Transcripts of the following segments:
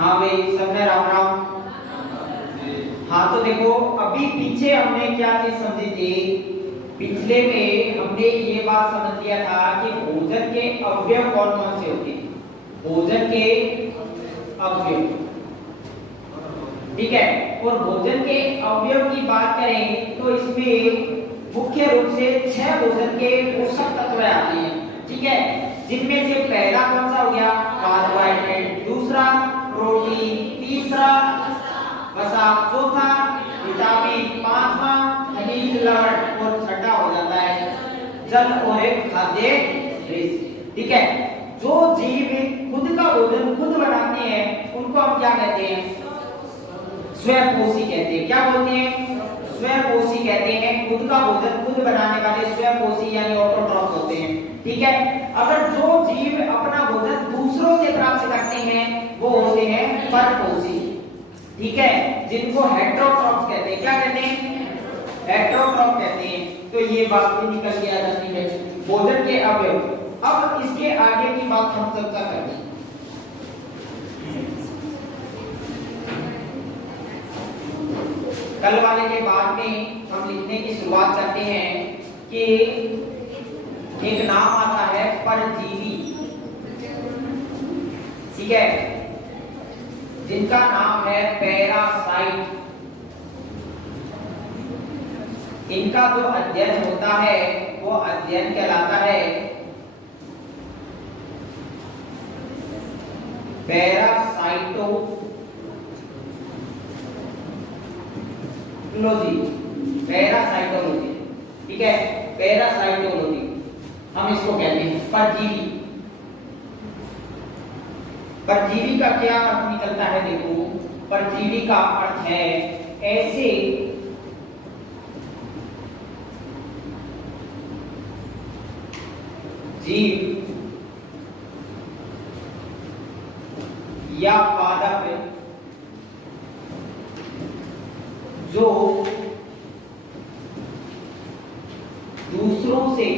हाँ भाई सबने राम राम। हाँ तो देखो अभी पीछे हमने क्या चीज समझी थी, पिछले में हमने ये बात समझ लिया था कि भोजन के अवयव कौन कौन से होते हैं, भोजन के अवयव, ठीक है। और भोजन के अवयव की बात करें तो इसमें मुख्य रूप से 6 भोजन के पोषक तत्व आते हैं, ठीक है। जिनमें से पहला कौन सा हो गया, कार्बोहाइड्रेट, दूसरा प्रोटीन, तीसरा वसा, चौथा विटामिन, पांचवा खनिज लवण और छठा हो जाता है जल और एक खाद्य रेशा, ठीक है। जो जीव खुद का भोजन खुद बनाते हैं उनको हम क्या कहते हैं, स्वयंपोषी कहते हैं। क्या बोलते हैं, स्वयंपोषी कहते हैं। खुद का भोजन खुद बनाने वाले स्वयंपोषी यानी ऑटोट्रॉफ होते हैं, ठीक है। अगर जो जीव अपना भोजन दूसरों से प्राप्त करते हैं वो होते हैं परपोषी, ठीक है, जिनको हेटेरोट्रॉफ कहते हैं। क्या कहते हैं, हेटेरोट्रॉफ कहते हैं। तो ये बात भी निकल के आ जाती है भोजन के अवयव। अब इसके आगे की बात हम चर्चा करेंगे। कल वाले के बाद में हम लिखने की शुरुआत करते हैं कि एक नाम आता है परजीवी, ठीक है, जिनका नाम है पैरासाइट। इनका जो अध्ययन होता है वो अध्ययन कहलाता है पैरासाइटोलॉजी, पैरासाइटोलॉजी, ठीक है, पैरासाइटोलॉजी हम इसको कहते हैं परजीवी। परजीवी का क्या अर्थ निकलता है, देखो परजीवी का अर्थ है ऐसे जीव या पादप जो दूसरों से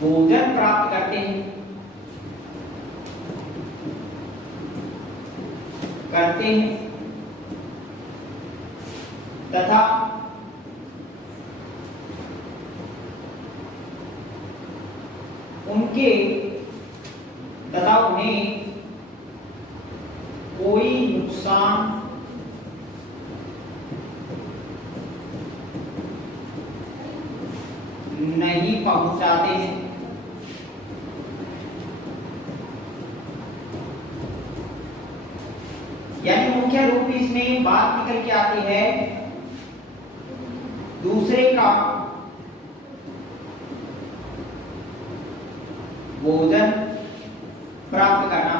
भोजन प्राप्त करते हैं तथा उन्हें कोई नुकसान नहीं पहुंचाते हैं। यानी मुख्य रूप इसमें बात निकल के आती है दूसरे का भोजन प्राप्त करना,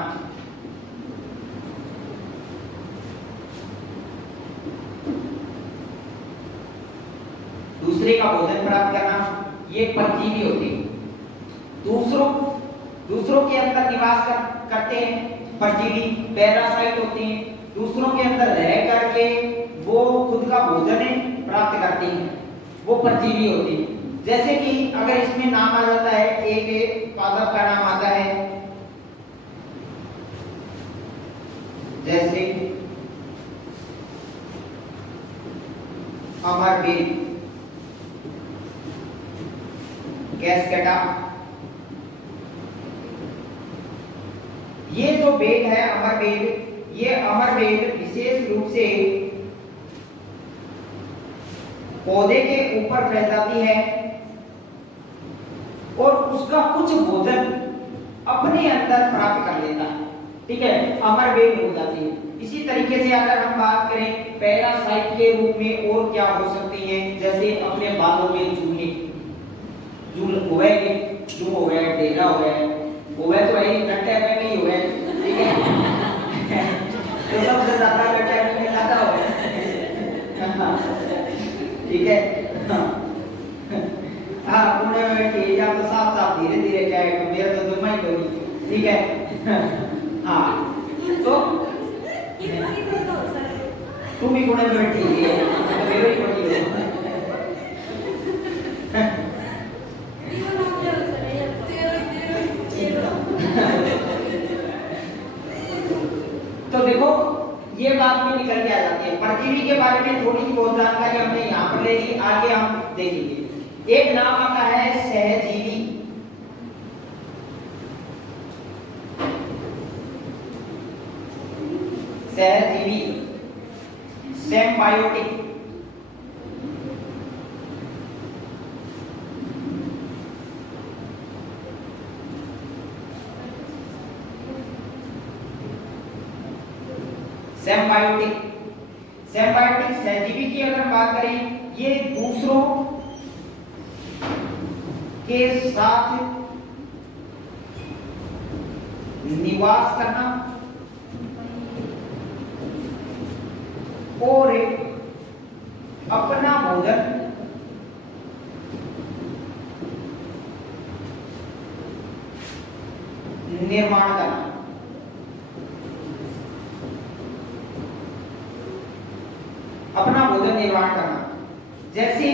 दूसरे का भोजन प्राप्त करना, ये परजीवी होते हैं। दूसरों के अंदर निवास करते हैं परजीवी, पैरासाइट होते हैं। दूसरों के अंदर रह करके वो खुद का भोजन प्राप्त करते हैं, वो परजीवी होते हैं। जैसे कि अगर इसमें नाम आ जाता है, एक पादप का नाम आता है जैसे अमरबेल, कैस्केटा। ये जो बेल है अमरबेल, ये अमरबेल विशेष रूप से पौधे के ऊपर फैल जाती है और उसका कुछ भोजन अपने अंदर प्राप्त कर लेता है, ठीक है, अमरबेल हो जाती है। इसी तरीके से अगर हम बात करें पैरासाइट के रूप में और क्या हो सकती है, जैसे अपने बालों में चूहे, जूल हो गए, जू हो गए, ढेला हो गए, वो है तो वही गट्टे पे नहीं हुए, ठीक है, तो सबसे ज्यादा गट्टे में ज्यादा हो गए, ठीक है। हाँ पुणे में बैठी या तो साफ साफ धीरे धीरे क्या है, मेरा तो दुमा ही कोई, ठीक है। हाँ तो तुम भी पुणे में बैठी है, मेरे ही बैठी है। तो देखो ये बात में निकल के आ जाती है। परजीवी के बारे में थोड़ी बहुत जानकारी हमने यहाँ पर ले ली, आगे हम देखेंगे। एक नाम आता है सहजीवी। सहजीवी, सिम्बायोटिक। सिम्बायोटिक, सिम्बायोटिक सहजीवी की अगर बात करें, ये दूसरों के साथ निवास करना और अपना भोजन निर्माण करना। अपना भोजन निर्माण करना, जैसे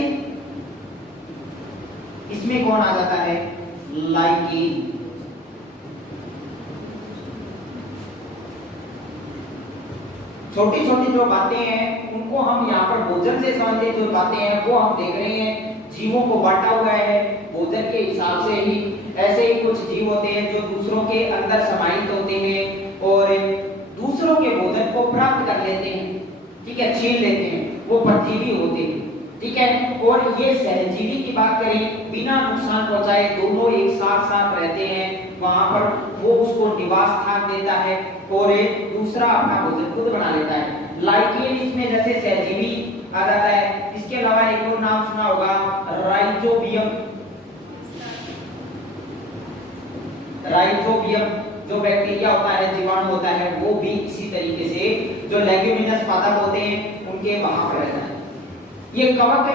इसमें कौन आ जाता है, लाइकेन। छोटी छोटी जो बातें हैं उनको हम यहाँ पर भोजन से संबंधित जो बातें हैं वो हम देख रहे हैं। जीवों को बांटा हुआ है भोजन के हिसाब से ही। ऐसे ही कुछ जीव होते हैं जो दूसरों के अंदर समाहित होते हैं और दूसरों के भोजन को प्राप्त कर लेते हैं, ठीक है, छीन लेते हैं, वो परजीवी होते हैं, ठीक है। और ये सहजीवी की बात करें, बिना नुकसान पहुंचाए दोनों एक साथ साथ रहते हैं, वहां पर वो उसको निवास स्थान देता है और एक दूसरा अपना भोजन खुद बना लेता है। लाइकेन इसमें जैसे सहजीवी आ जाता है। इसके अलावा एक और नाम सुना होगा, राइजोबियम। राइजोबियम जो बैक्टीरिया होता है, जीवाणु होता है, वो भी इसी तरीके से जो लेग्यूमिनस पादप होते हैं उनके वहां पर रहता है। ये कवक,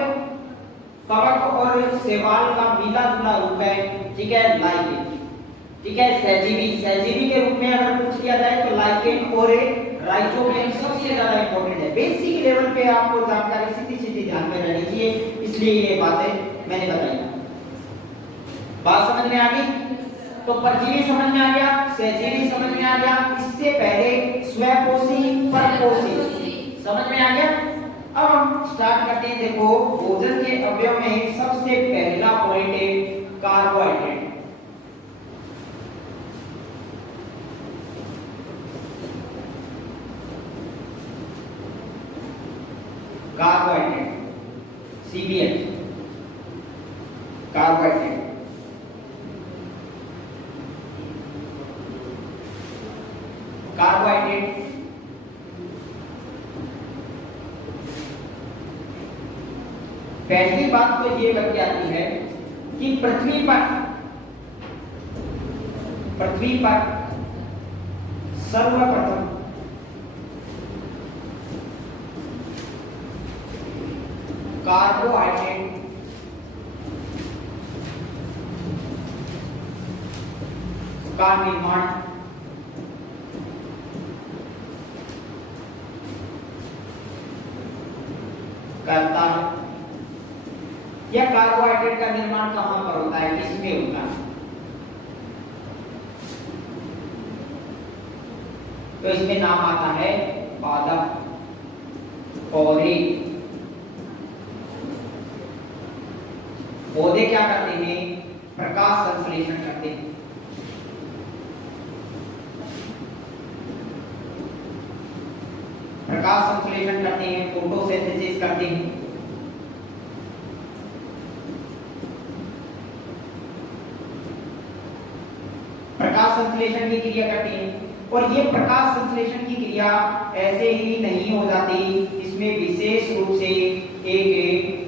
कवक और शैवाल का मिला जुला रूप है, ठीक है, लाइकेन, ठीक है। सहजीवी, सहजीवी के रूप में अगर पूछ लिया जाए तो लाइकेन और राइजोबियम सबसे ज्यादा इंपॉर्टेंट है। बेसिक लेवल पे आपको जानकारी सीधी सीधी ध्यान में रहनी चाहिए, इसलिए ये बातें मैंने बताई। बात समझ में आ गई? तो परजीवी समझ में आ गया, सहजीवी समझ में आ गया। इससे पहले स्वपोषी, परपोषी समझ में आ गया। अब हम स्टार्ट करते हैं। देखो भोजन के अवयव में सबसे पहला पॉइंट है carbohydrate. Carbohydrate, CBH, carbohydrate. Carbohydrate पहली बात तो ये लग जाती है कि पृथ्वी पर सर्वप्रथम कार्बोहाइड्रेट का निर्माण करता है। यह कार्बोहाइड्रेट का निर्माण कहां पर होता है, किसमें होता है? तो इसमें नाम आता है पादप, पौधे। पौधे क्या करते हैं? प्रकाश संश्लेषण करते हैं। प्रकाश संश्लेषण करते हैं, फोटोसिंथेसिस करते हैं। प्रकाश संश्लेषण की क्रिया करते हैं। और ये प्रकाश संश्लेषण की क्रिया ऐसे ही नहीं हो जाती, इसमें विशेष रूप से एक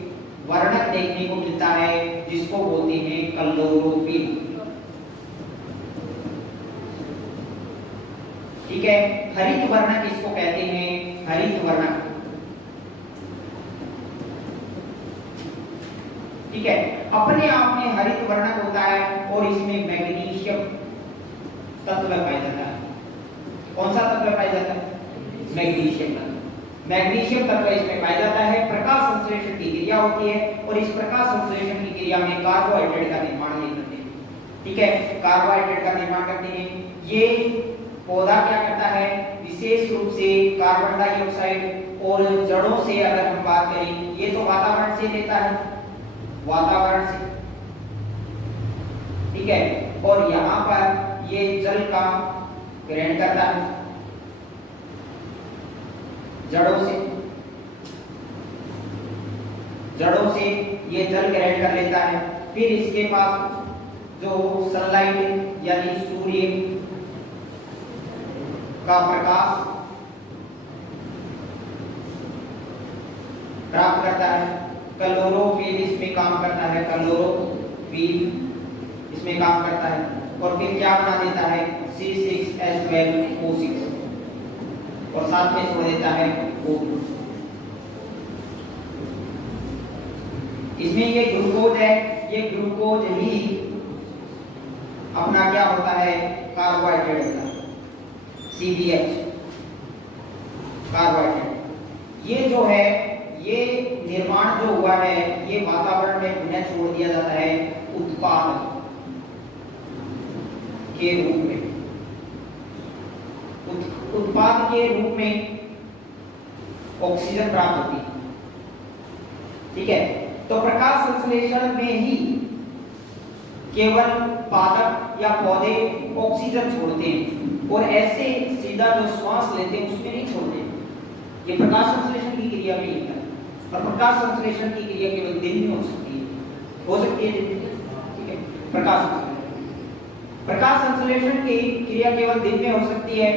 वर्णक देखने को मिलता है जिसको बोलते हैं क्लोरोफिल, ठीक है। हरित वर्णक इसको कहते हैं, हरित वर्णक, ठीक है। अपने आप में हरित वर्णक होता है और इसमें मैग्नीशियम तत्व पाया जाता है। कौन सा तत्व पाया जाता है? मैग्नीशियम तत्व। मैग्नीशियम तत्व इसमें पाया जाता है। प्रकाश संश्लेषण की क्रिया होती है और इस प्रकाश संश्लेषण की क्रिया में कार्बोहाइड्रेट का निर्माण नहीं करते हैं, ठीक है। कार्बोहाइड्रेट का निर्माण करते हैं। ये पौधा क्या करता है? विशेष रूप से कार्बन डाइऑक्साइड और जड़ों से अगर हम बात करें, ये तो वातावरण से लेता है, वातावरण से, ठीक है, और यहाँ पर ये जल का ग्रहण करता है जड़ों से, ये जल ग्रहण कर लेता है। फिर इसके पास जो सनलाइट यानी सूर्य का प्रकाश प्राप्त करता है, क्लोरोफिल इसमें काम करता है, क्लोरोफिल इसमें काम करता है, और फिर क्या बना देता है C6H12O6 और साथ में छोड़ देता है O2। इसमें ये ग्लूकोज है, ये ग्लूकोज ही अपना क्या होता है कार्बोहाइड्रेट होता है, CBH कार्बोहाइड्रेट। ये जो है ये निर्माण जो हुआ है ये वातावरण में पुनः छोड़ दिया जाता है उत्पाद के रूप में, उत्पाद के रूप में ऑक्सीजन प्राप्त होती है, ठीक है। तो प्रकाश संश्लेषण में ही केवल पादप या पौधे ऑक्सीजन छोड़ते हैं और ऐसे सीधा जो श्वास लेते हैं उसमें नहीं छोड़ते। ये प्रकाश संश्लेषण की क्रिया में होता है, और प्रकाश संश्लेषण की क्रिया केवल दिन में हो सकती है दिन में, ठीक है। प्रकाश संश्लेषण की क्रिया केवल दिन में हो सकती है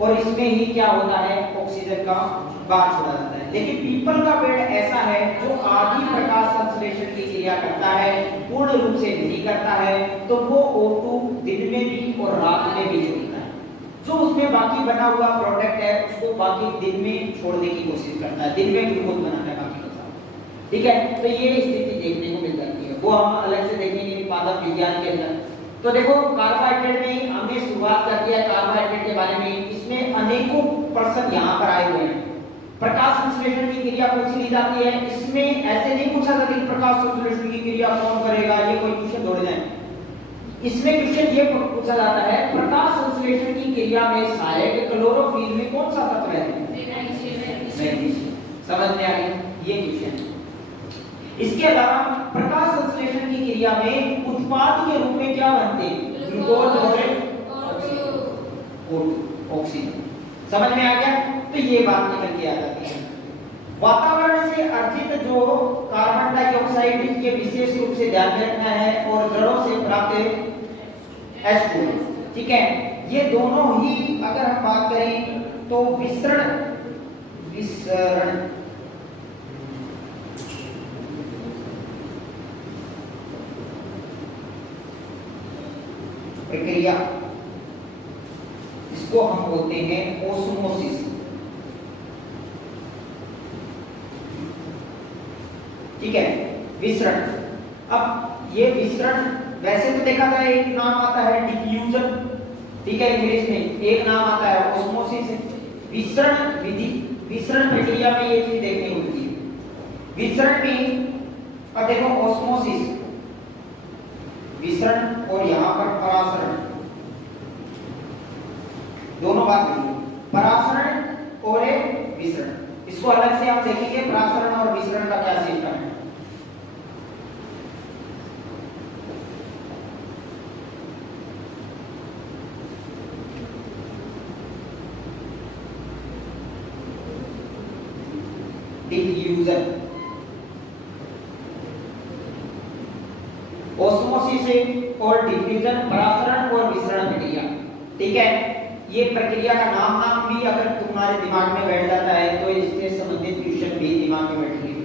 और इसमें ही क्या होता है ऑक्सीजन का बाहर छोड़ा जाता है। लेकिन पीपल का पेड़ ऐसा है जो आधी प्रकाश संश्लेषण की क्रिया करता है, पूर्ण रूप से नहीं करता है, तो वो O2 दिन में भी और रात में भी छोड़ता है। जो उसमें बाकी बना हुआ प्रोडक्ट है उसको बाकी दिन में छोड़ने की कोशिश करता है, दिन में ग्लूकोज बनाता है बाकी का, ठीक है। तो ये स्थिति देखने को मिल जाती है, वो हम अलग से देखेंगे पादप विज्ञान के अंदर। तो देखो कार्बोहाइड्रेट में हमने शुरुआत कर दिया कार्बोहाइड्रेट के बारे में, इसमें अनेकों पर्सन यहाँ पर आए हुए हैं। प्रकाश संश्लेषण की क्रिया पूछ ली जाती है, इसमें ऐसे नहीं पूछा जाता कि प्रकाश संश्लेषण की क्रिया कौन करेगा, ये कोई क्वेश्चन दौड़ जाए। इसमें क्वेश्चन ये पूछा जाता है प्रकाश संश्लेषण की क्रिया में सहायक क्लोरोफिल में कौन सा तत्व है? मैग्नीशियम। समझ में आ गया ये क्वेश्चन। इसके अलावा प्रकाश संश्लेषण की क्रिया में उत्पाद के रूप में क्या बनते हैं? ग्लूकोज और ऑक्सीजन। समझ में आ गया? तो ये बात निकल के आ जाती है। वातावरण से अर्जित जो कार्बन डाइऑक्साइड, ये विशेष रूप से ध्यान रखना है, और जड़ों से प्राप्त H2, ठीक है। ये दोनों ही अगर हम बात करें तो विसरण प्रक्रिया, इसको हम बोलते हैं ओस्मोसिस, ठीक है, विसरण। अब ये विसरण वैसे तो देखा जाए एक नाम आता है डिफ्यूजन, ठीक है, इंग्लिश में एक नाम आता है ओस्मोसिस। विसरण विधि, विसरण प्रक्रिया में ये चीज देखने को मिलती है। विसरण में अब देखो ओस्मोसिस विसरण और यहाँ पर परासरण, दोनों बात करेंगे, परासरण और एक विसरण। इसको अलग से आप देखेंगे परासरण और विसरण का क्या सिस्टम है। डिफ्यूजन, ओस्मोसिस और डिफ्यूजन, परासरण और विसरण प्रक्रिया, ठीक है। ये प्रक्रिया का नाम भी अगर तुम्हारे दिमाग में बैठ जाता है तो इससे संबंधित क्वेश्चन भी दिमाग में बैठेंगे।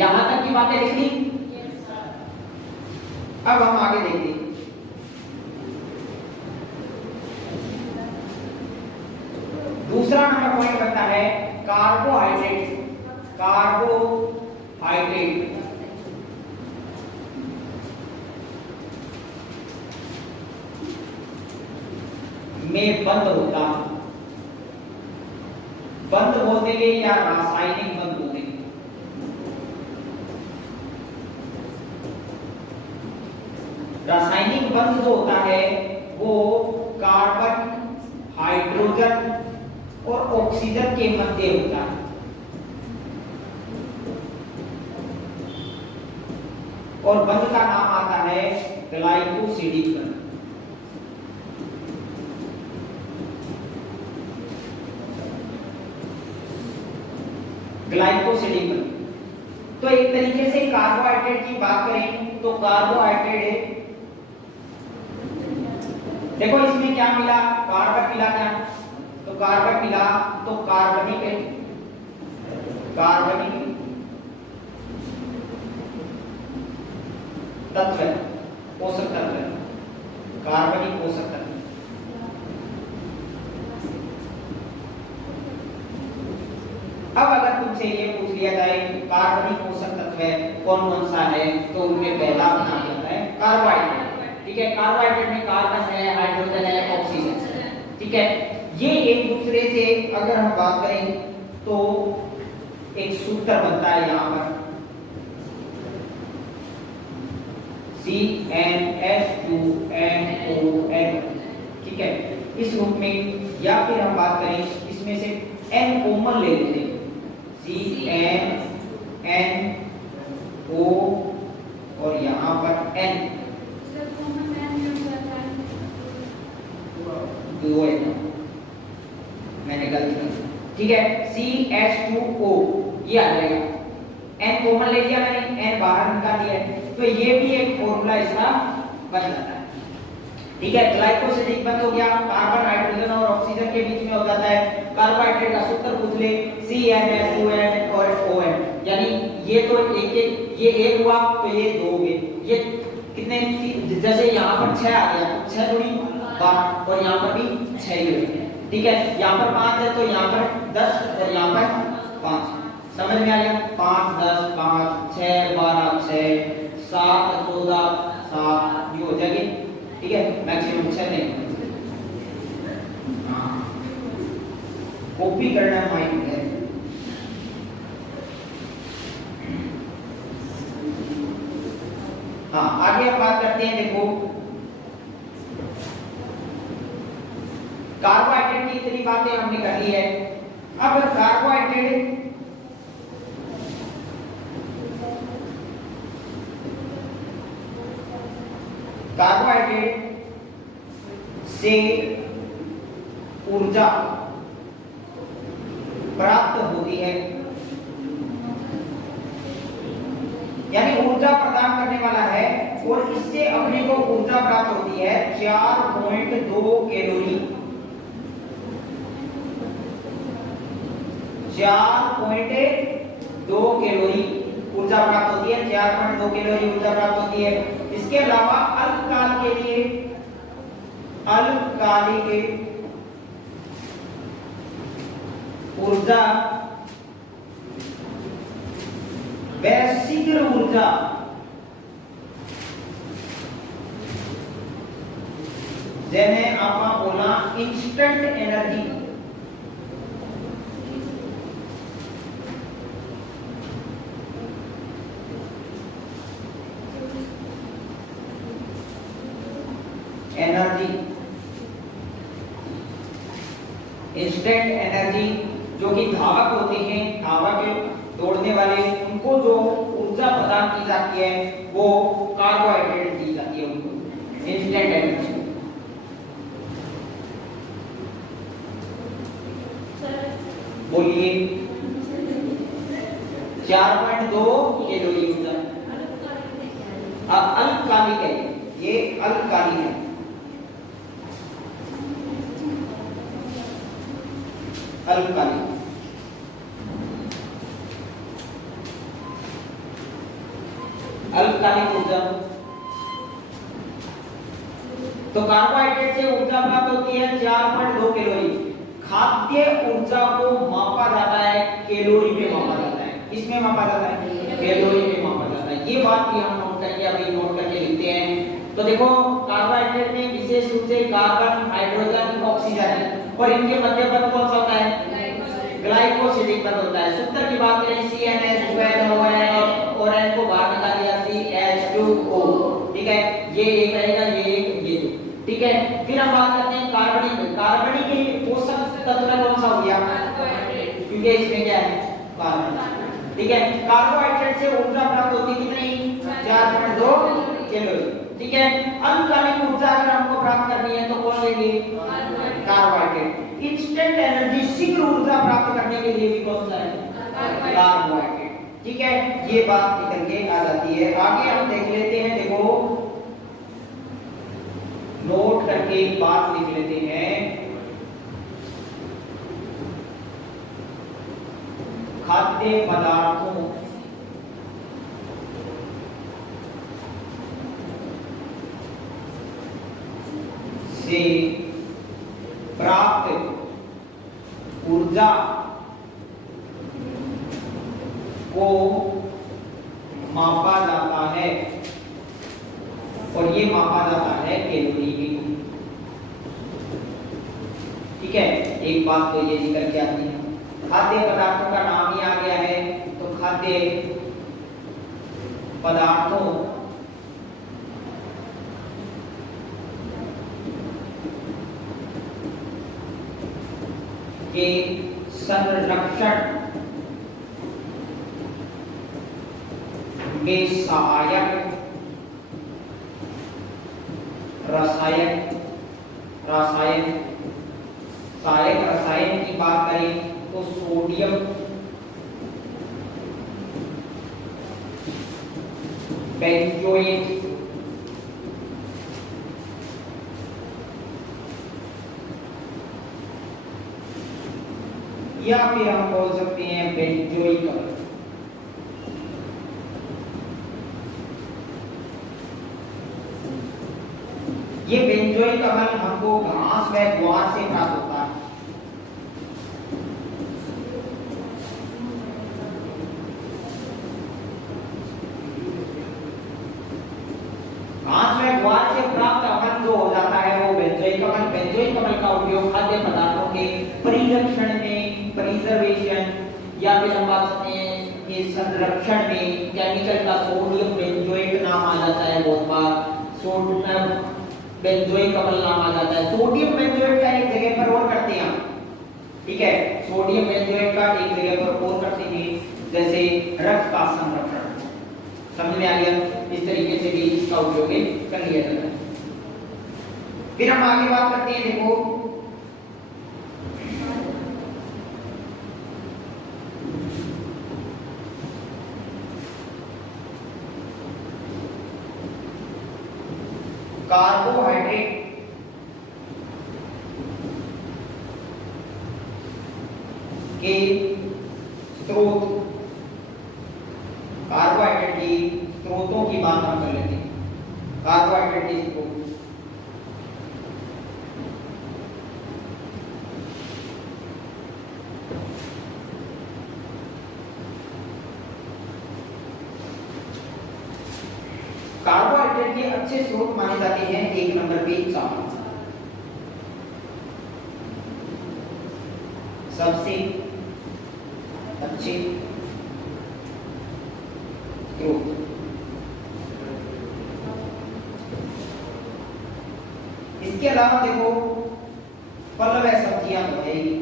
यहां तक की बातें लिख ली। अब हम आगे देखते हैं। दूसरा नंबर पॉइंट बनता है कार्बोहाइड्रेट। कार्बोहाइड्रेट में बंद होता, बंद होते हैं या रासायनिक बंद होते हैं। रासायनिक बंद जो होता है वो कार्बन, हाइड्रोजन और ऑक्सीजन के मध्य होता है। और बंध का नाम आता है ग्लाइकोसिडिक बंध। ग्लाइकोसिडिक बंध। तो एक तरीके से कार्बोहाइड्रेट की बात करें तो कार्बोहाइड्रेट है, देखो इसमें क्या मिला, कार्बन मिला क्या, तो कार्बन मिला तो कार्बनिक है, कार्बनिक तत्व है, पोषक तत्व है, कार्बनिक पोषक तत्व। अब अगर तुमसे ये पूछ लिया जाए कार्बनिक पोषक तत्व है कौन कौन सा है, तो उनमें पहला नाम आता है कार्बोहाइड्रेट। ठीक है, कार्बोहाइड्रेट में कार्बन है, हाइड्रोजन है, ऑक्सीजन है। ठीक है, ये एक दूसरे से अगर हम बात करें तो एक सूत्र बनता है यहाँ पर CnH2nOn। ठीक है, इस रूप में, या फिर हम बात करें इसमें से N कॉमन ले लेते हैं, CnNO और यहाँ पर N दो है, मैंने गलती की। ठीक है, CH2O ये आ जाएगा, N कॉमन ले लिया मैंने, N बाहर निकाल दिया है, तो ये भी एक फॉर्मूला इसका बन जाता है। ठीक है, ग्लाइकोसिडिक बंध हो गया, कार्बन, हाइड्रोजन और ऑक्सीजन के बीच में हो जाता है। कार्बोहाइड्रेट का सूत्र पूछ ले, CnH2n और ON, यानी ये तो ये एक हुआ तो ये दो हुए, ये कितने, जैसे यहाँ पर 6 आ गया तो 6 दूनी 12 और यहाँ पर भी 6 ही हुए। ठीक है, यहाँ पर 5 है तो यहाँ पर 10 और यहाँ पर 5, समझ में आ गया, 5 10 5 6 12 6 7 14 7 ये हो जाएगी। ठीक है, मैक्सिमम 6 नहीं, हाँ कॉपी करना माइंड है। हाँ, आगे हम बात करते हैं, देखो कार्बोहाइड्रेट की इतनी बातें हमने कर ली है। अब कार्बोहाइड्रेट से ऊर्जा प्राप्त होती है, यानी ऊर्जा प्रदान करने वाला है, और इससे अपने को ऊर्जा प्राप्त होती है 4.2 कैलोरी। 4.2 कैलोरी ऊर्जा प्राप्त होती है, 4.2 कैलोरी ऊर्जा प्राप्त होती है। इसके अलावा अल्पकाल के लिए, अल्पकालिक ऊर्जा व शीघ्र ऊर्जा जेने आपा बोला instant energy, energy instant energy जो कि धावक होते हैं, धावक दौड़ने वाले, उनको जो ऊर्जा प्रदान की जाती है वो कार्बोहाइड्रेट दी जाती है, उनको इंस्टेंट एनर्जी। बोलिए 4.2 कैलोरी ऊर्जा। अल्पकालिक है, ये अल्पकालिक है, अल्पकालिक। अल्पकालिक ऊर्जा, तो कार्बोहाइड्रेट से ऊर्जा प्राप्त होती है 4.2 कैलोरी। खाद्य ऊर्जा को मापा जाता है कैलोरी में मापा जाता है, किसमें मापा जाता है, कैलोरी में मापा जाता है। ये बात भी हम नोट करके अभी नोट करके लिखते हैं। तो देखो कार्बोहाइड्रेट में विशेष रूप से कार्बन, हाइड्रोजन, ऑक्सीजन है, और इनके मध्य बंध कौन सा होता है, ग्लाइकोसिडिक बंध होता है। सूत्र की बात करें CnH2nOn और N को बाहर निकाल दिया CH2O। ठीक है, ये एक रहेगा, ये एक, ये दो। ठीक है, फिर बात करते हैं कार्बनिक। कार्बनिक पोषक तत्व कौन सा हो गया? क्योंकि इसमें क्या है? कार्बन। ठीक है, कार्बोहाइड्रेट से ऊर्जा प्राप्त होती है कितनी? 4.2 कैलोरी। ठीक है, अल्पकालिक ऊर्जा अगर हमको प्राप्त करनी है तो कौन लेंगे? कार्बोहाइड्रेट। इंस्टेंट एनर्जी, शीघ्र ऊर्जा प्राप्त करने के लिए भी कौन सा है? कार्बोहाइड्रेट। ठीक है, ये बात निकल के आ जाती है। आगे हम देख लेते हैं, देखो नोट करके एक बात लिख लेते हैं। खाद्य पदार्थों से प्राप्त ऊर्जा को मापा जाता है और ये मापा जाता है कैलोरी में। ठीक है, एक बात तो ये निकल के आती है। खाद्य पदार्थों का नाम ही आ गया है, तो खाद्य पदार्थों के संरक्षण में सहायक रसायन की बात करें तो सोडियम बेंजोएट, या फिर हम बोल सकते हैं बेंजोइक अम्ल। ये बेंजोइक अम्ल हमको घास व ग्वार से प्राप्त होता है। घास व ग्वार से प्राप्त अम्ल जो हो जाता है वो बेंजोइक अम्ल। बेंजोइक अम्ल का उपयोग खाद्य पदार्थों के परिरक्षण में, प्रिजर्वेशन, या फिर हम बात करते हैं कि संरक्षण में केमिकल का सोडियम बेंजोएट नाम आ जाता है। बहुत बार सोडियम बेंजोइक अम्ल नाम आ जाता है। सोडियम बेंजोएट का एक जगह पर और करते हैं हम। ठीक है, सोडियम बेंजोएट का एक जगह पर और करते हैं, जैसे रक्त का संरक्षण। समझ में आ गया? इस तरीके से भी इसका उपयोग कर लिया जाता है। फिर हम आगे बात करते हैं, देखो कार्बोहाइड्रेट के स्रोत, कार्बोहाइड्रेट के स्रोतों की बात हम कर लेते हैं। कार्बोहाइड्रेट के स्रोत कार्बोहाइड्रेट के अच्छे स्रोत माने जाते हैं। एक नंबर पे चावल, सबसे अच्छे स्रोत। इसके अलावा देखो फल व सब्जियां तो है ही,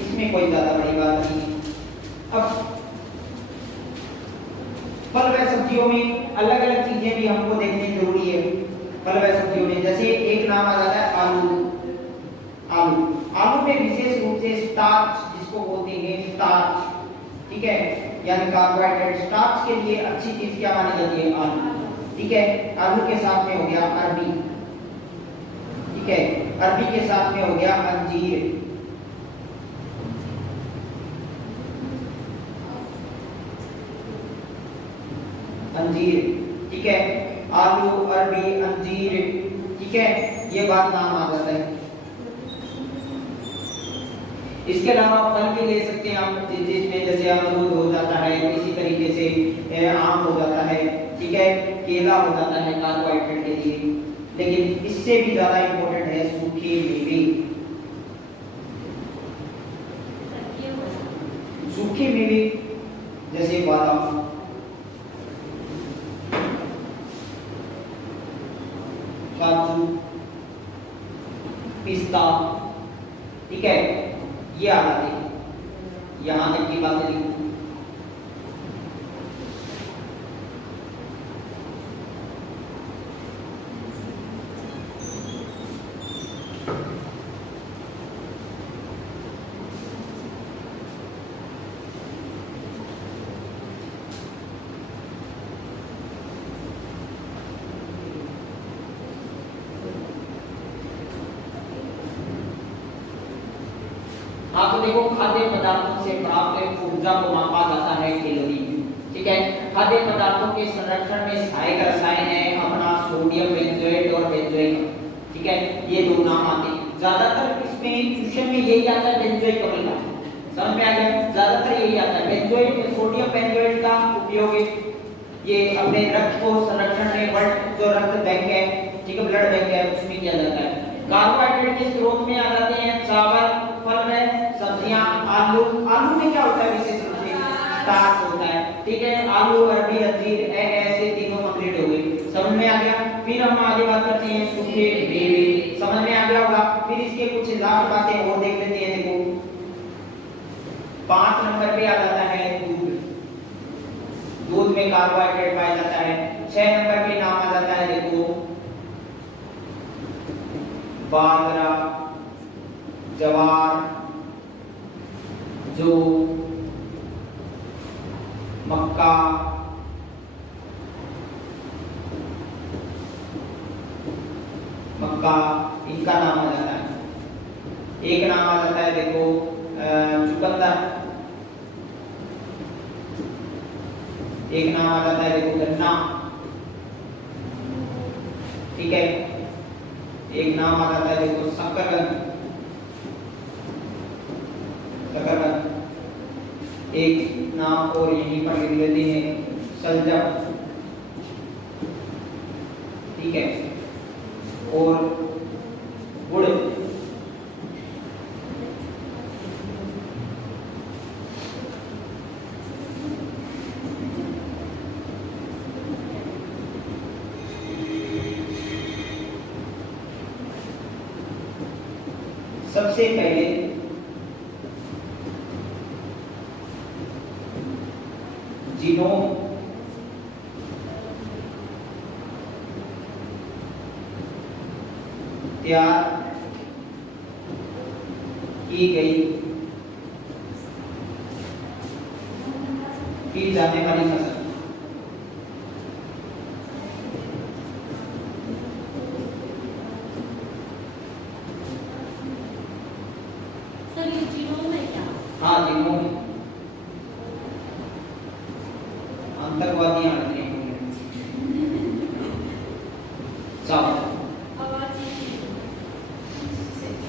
इसमें कोई ज्यादा बड़ी बात नहीं है। अब फल व सब्जियों में अलग अलग चीजें भी हमको देखनी जरूरी है। फल व सब्जियों में जैसे एक नाम आ जाता है आलू। आलू आलू में विशेष रूप से स्टार्च, जिसको बोलते हैं स्टार्च, ठीक है, यानी कार्बोहाइड्रेट। स्टार्च के लिए अच्छी चीज क्या मानी जाती है? आलू। ठीक है, आलू के साथ में हो गया अरबी। ठीक है, अरबी के साथ में हो गया अंजीर। अंजीर, ठीक है, आलू, अरबी, अंजीर, ठीक है, ये बात नाम आ जाता है। इसके अलावा फल भी ले सकते हैं हम, जिसमें जैसे अमरूद हो जाता है, इसी तरीके से आम हो जाता है, ठीक है, केला हो जाता है कार्बोहाइड्रेट के लिए। लेकिन इससे भी ज्यादा इंपॉर्टेंट है सूखे मेवे। सूखे मेवे जैसे बादाम, काजू, पिस्ता, ठीक है, ये आ जाते हैं। यहां तक की बातें लिखो। हाँ तो देखो, खाद्य पदार्थों से प्राप्त ऊर्जा को मापा जाता है कैलोरी में, ठीक है। खाद्य पदार्थों के संरक्षण में सहायक रसायन है अपना सोडियम बेंजोएट और बेंजोइक, ठीक है, ये दो नाम आते हैं। ज्यादातर इसमें क्वेश्चन में यही आता है, बेंजोइक अम्ल का, समझ में आ गया, ज्यादातर यही आता है बेंजोइट, सोडियम बेंजोएट का उपयोग ये अपने रक्त को संरक्षण में, ब्लड जो रक्त बैंक है, ठीक है, ब्लड बैंक है, उसमें किया जाता है। कार्बोहाइड्रेट के स्रोत में आ जाते हैं चावल, फल में सब्जियां, आलू। आलू में क्या होता है विशेष रूप से स्टार्च होता है, ठीक है। आलू, अरबी, अंजीर, ऐसे तीनों कंप्लीट हो गए, समझ में आ गया। फिर हम आगे बात करते हैं सूखे मेवे, समझ में आ गया होगा। फिर इसके कुछ लाभ बातें और देख लेते हैं। देखो 5 नंबर पे आ जाता है दूध, दूध में कार्बोहाइड्रेट पाया जाता है। 6 नंबर पे नाम आ जाता है देखो बाजरा, जवार, जौ, मक्का, इनका नाम आ जाता है। एक नाम आ जाता है देखो चुकंदर, एक नाम आ जाता है देखो गन्ना, ठीक है। एक नाम आ जाता है देखो शकरकंद, एक नाम और यहीं पर लिख लेते हैं सलजम, ठीक है, और गुड़। सबसे पहले जीनोम तैयार की जाने वाली फसल। सर ये जीनोम है क्या? हाँ जीनोम, आतंकवादी आते हैं चावल।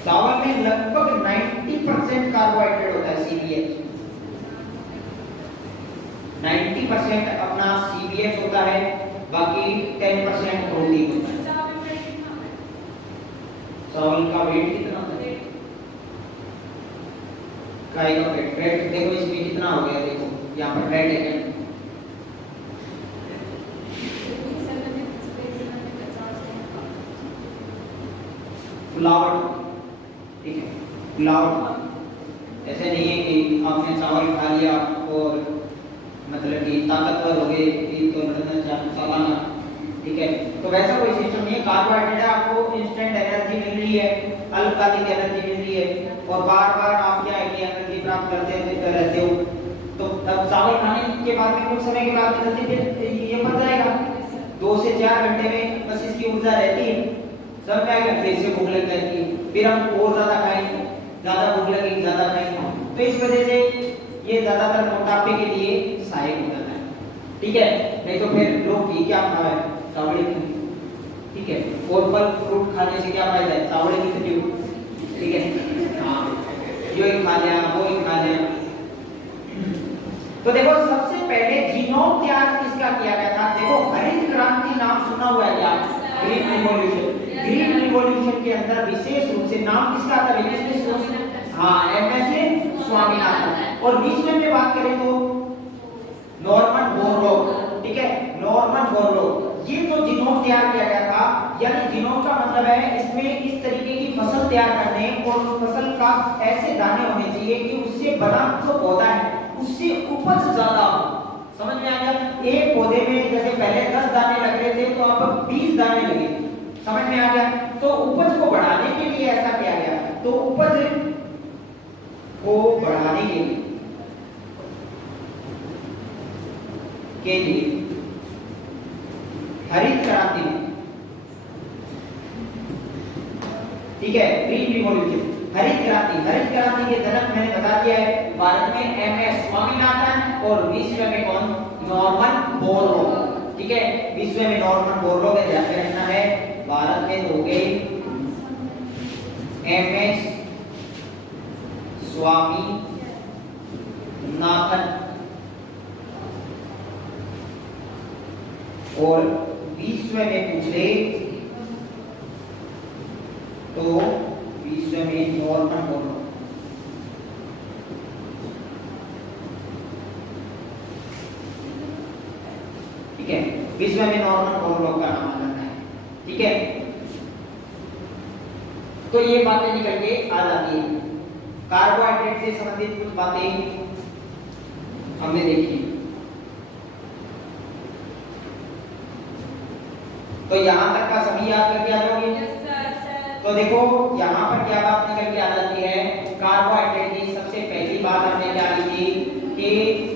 चावल में लगभग 90% कार्बोहाइड्रेट होता है, CBH 90% अपना CBH होता है, बाकी 10% प्रोटीन होता है। चावल का वेट कितना होता है? काय का फैट देखो इसमें कितना हो गया, देखो यहाँ पर फैट है, फ्लावर, ठीक है, फ्लावर। ऐसे नहीं है कि आपने चावल खा लिया और मतलब कि ताकतवर हो गए, तो चलाना, ठीक है, तो वैसा कोई सिस्टम नहीं है। कार्बोहाइड्रेट है, आपको इंस्टेंट एनर्जी मिल रही है, अल्पकालिक एनर्जी मिल रही है, और बार बार आप क्या है कि एनर्जी प्राप्त करते रहते हो। तो तब चावल खाने के बाद में कुछ समय के बाद में जल्दी फिर ये पच जाएगा, 2 से 4 घंटे में बस इसकी ऊर्जा रहती है, सब क्या है, फिर से भूख लग जाती है, फिर हम और ज्यादा खाएंगे, ज्यादा भूख लगेगी, ज्यादा खाएंगे। तो इस वजह से ये ज्यादातर मोटापे के लिए सहायक हो जाता है, ठीक है। नहीं तो फिर लोग घी क्या खाए, चावल ही, ठीक है, और फल फ्रूट खाने से क्या फायदा है, चावल की खिचड़ी, ठीक है, हाँ ये खा लिया, वो ही खा लिया। तो देखो सबसे पहले जीनोम तैयार किसका किया गया था? देखो हरित क्रांति नाम सुना हुआ है क्या? Green revolution. ग्रीन रिवॉल्यूशन के अंदर विशेष रूप से नाम किसका आता है? हाँ, एमएस स्वामीनाथन। और विश्व में बात करें तो नॉर्मन बोरलॉग, ठीक है, नॉर्मन बोरलॉग, ये जो जीनोम तैयार किया गया था, यानी जीनोम का मतलब है इसमें इस तरीके की फसल तैयार करने और उस फसल का ऐसे दाने होने चाहिए कि उससे बना जो पौधा है उससे उपज ज्यादा हो। समझ में आ गया? एक पौधे में जैसे पहले 10 दाने लग रहे थे तो अब 20 दाने लगे। समझ में आ गया? तो उपज को बढ़ाने के लिए ऐसा किया गया। तो उपज को बढ़ाने के लिए हरित क्रांति में, ठीक है, ग्रीन रिवॉल्यूशन, हरित क्रांति के जनक मैंने बता दिया है, भारत में एमएस स्वामीनाथन और विश्व में कौन? Norman Borlaug. ठीक है, विश्व में नॉर्मन बोरलॉग है, ध्यान रखना है। भारत में हो गए एमएस स्वामीनाथन और विश्व में पूछ ले तो विश्व में नॉर्मन बोरलॉग। ठीक है, विश्व में नॉर्मन बोरलॉग का नाम आता है। ठीक है, तो ये बातें निकल के आ जाती है। कार्बोहाइड्रेट से संबंधित कुछ बातें हमने देखी। तो यहां तक का सभी याद करके आ जाओगे? तो देखो यहाँ पर क्या बात निकल के आ जाती है, कार्बोहाइड्रेट की सबसे पहली बात हमने क्या ली थी कि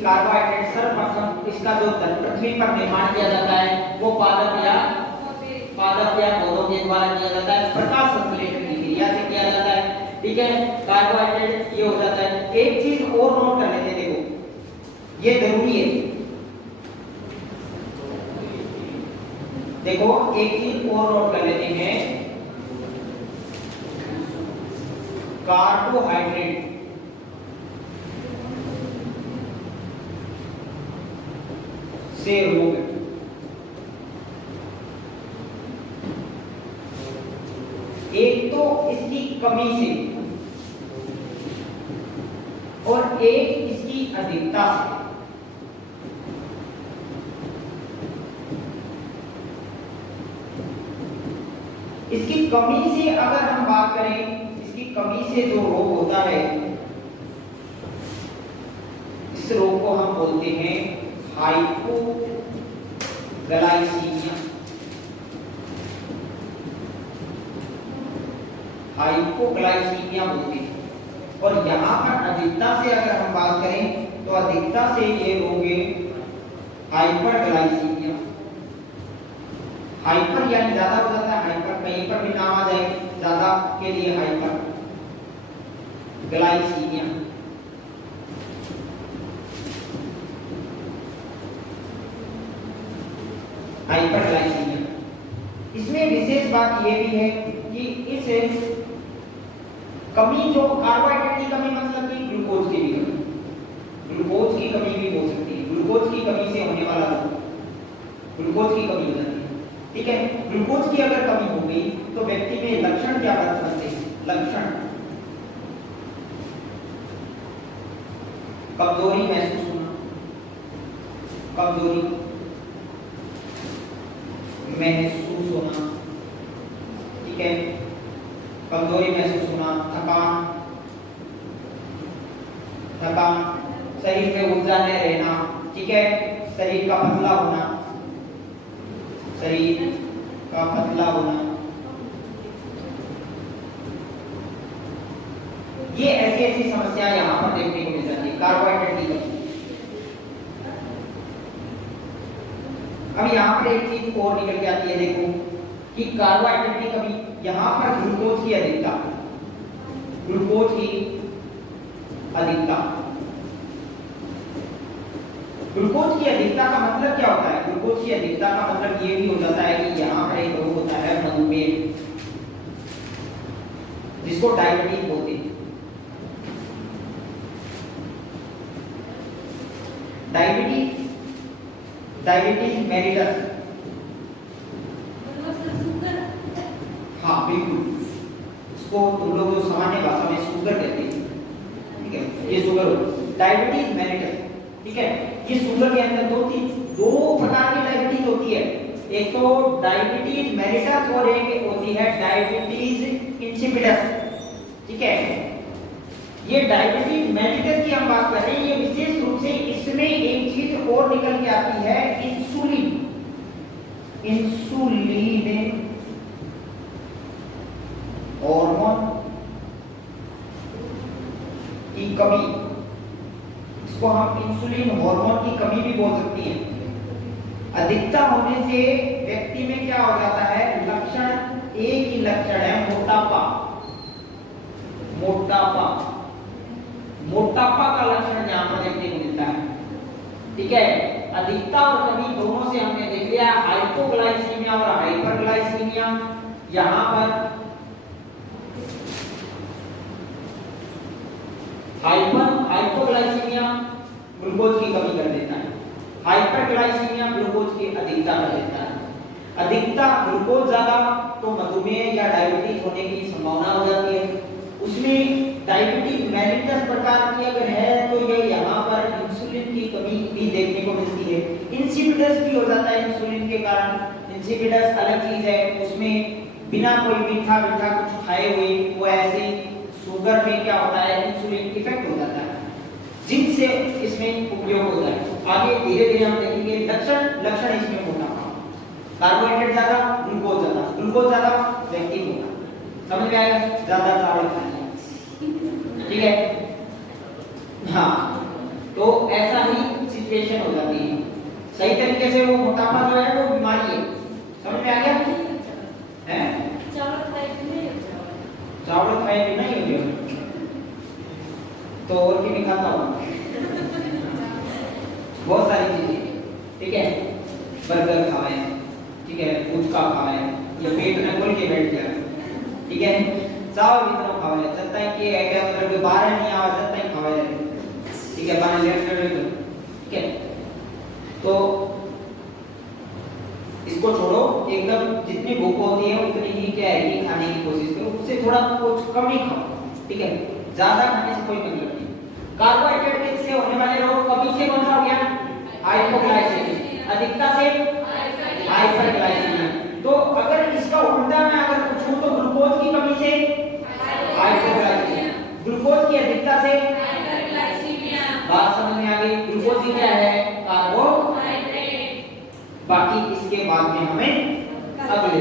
कार्बोहाइड्रेट सर्वप्रथम इसका जो पृथ्वी पर निर्माण किया जाता है वो पादप या पौधों के द्वारा किया जाता है, प्रकाश संश्लेषण की क्रिया से किया जाता है। ठीक है, कार्बोहाइड्रेट ये हो जाता है। एक चीज और नोट कर लेते, देखो ये जरूरी है, देखो एक चीज और नोट कर लेते हैं, कार्बोहाइड्रेट से रोग, एक तो इसकी कमी से और एक इसकी अधिकता से। इसकी कमी से अगर हम बात करें, इसकी कमी से जो रोग होता है, इस रोग को हम बोलते हैं हाइपोग्लाइसीमिया। हाइपोग्लाइसीमिया बोलते हैं। और यहाँ पर अधिकता से अगर हम बात करें तो अधिकता से ये रोग है हाइपरग्लाइसीमिया। हाइपर यानी ज्यादा हो जाता है, हाइपर कहीं पर भी नाम आ जाए ज्यादा के लिए हाइपर ग्लाइसीमिया। हाइपरग्लाइसीमिया, इसमें विशेष बात यह भी है कि इस कमी जो कार्बोहाइड्रेट की कमी मतलब कि ग्लूकोज की भी कमी, ग्लूकोज की कमी भी हो सकती है। ग्लूकोज की कमी से होने वाला ग्लूकोज की कमी हो जाती है। ठीक है, ग्लूकोज की अगर कमी हो गई तो व्यक्ति में लक्षण क्या बनते हैं? लक्षण कमजोरी महसूस होना, कमजोरी महसूस होना, ठीक है, कमजोरी महसूस होना, थकान, शरीर में ऊर्जा न रहना, ठीक है, शरीर का पतला होना, शरीर का पतला होना, ये ऐसी ऐसी समस्या यहाँ पर देखने को मिल जाती है कार्बोहाइड्रेट की कमी। अब यहाँ पर एक चीज और निकल के आती है, देखो कि कार्बोहाइड्रेट की कमी, यहाँ पर ग्लूकोज की अधिकता, ग्लूकोज की अधिकता, ग्लूकोज की अधिकता का मतलब क्या होता है? ग्लूकोज की अधिकता का मतलब ये भी हो जाता है कि यहाँ पर एक रोग होता है मधुमेह, जिसको डायबिटीज बोलते हैं। डायबिटीज मेलिटस, हाँ बिल्कुल, इसको तुम लोग जो सामान्य भाषा में शुगर कहते हैं। ठीक है, ये शुगर, डायबिटीज मेलिटस। ठीक है, ये शुगर के अंदर दो तीन दो प्रकार की डायबिटीज होती है, एक तो डायबिटीज मेलिटस और एक होती है डायबिटीज इंसिपिडस। ठीक है, ये डायबिटीज मेलिटस की हम बात कर रहे हैं, ये विशेष रूप से इसमें एक चीज और निकल के आती है, इंसुलिन। इंसुलिन हार्मोन की कमी, इसको हम इंसुलिन हार्मोन की कमी भी बोल सकती हैं। अधिकता होने से व्यक्ति में क्या हो जाता है, लक्षण एक ही लक्षण है, मोटापा। मोटापा, मोटापा का लक्षण यहां पर देखने को मिलता है। ठीक है, अधिकता और कमी दोनों से हमने देख लिया, हाइपोग्लाइसीमिया और हाइपरग्लाइसीमिया। यहां पर हाइपोग्लाइसीमिया ग्लूकोज की कमी कर देता है, हाइपरग्लाइसीमिया ग्लूकोज की अधिकता कर देता है। अधिकता ग्लूकोज ज्यादा तो मधुमेह या डायबिटीज होने की संभावना हो जाती है। उसमें डायबिटीज मेलिटस प्रकार की अगर है तो ये यहाँ पर इंसुलिन की कमी भी देखने को मिलती है। इंसिपिडस भी हो जाता है इंसुलिन के कारण। इंसिपिडस अलग चीज है, उसमें बिना कोई मीठा कुछ खाए हुए वो ऐसे शुगर में क्या होता है, इंसुलिन इफेक्ट हो जाता है, जिनसे इसमें उपयोग होता है। आगे धीरे धीरे हम देखेंगे लक्षण इसमें मोटापा, कार्बोहाइड्रेट ज्यादा, ग्लूकोज ज्यादा, व्यक्ति मोटा। समझ में आएगा, ज्यादा चावल खाना। ठीक है, हाँ, तो ऐसा ही सिचुएशन हो जाती है। सही तरीके से वो मोटापा जो है वो बीमारी है। समझ में आ गया है? चावल खाए भी नहीं हो गया तो और भी नहीं खाता हूँ, बहुत सारी चीजें। ठीक है, बर्गर खाए, ठीक है, गुटखा खाए, या पेट में खोल के बैठ गया। ठीक है, चावल भी तो खावे, जब तक ये है क्या मतलब कि बाहर नहीं आवा जब तक खावे। ठीक है, बाहर लेट। ठीक है, तो इसको छोड़ो, एकदम जितनी भूख होती है उतनी ही क्या है कि खाने की कोशिश करो, उससे थोड़ा कुछ कम ही खाओ। ठीक है, ज्यादा खाने से कोई मतलब नहीं। कार्बोहाइड्रेट से होने वाले रोग कमी से कौन सा हो गया, हाइपोग्लाइसेमिया, अधिकता से हाइपरग्लाइसेमिया। तो अगर इसका उल्टा मैं अगर पूछूं तो ग्लूकोज की कमी से हाइपोग्लाइसेमिया, ग्लूकोज की अधिकता से हाइपरग्लाइसेमिया। बात समझ में आ गई, ग्लूकोज की क्या है, कार्बोहाइड्रेट। बाकी इसके बाद में हमें अगले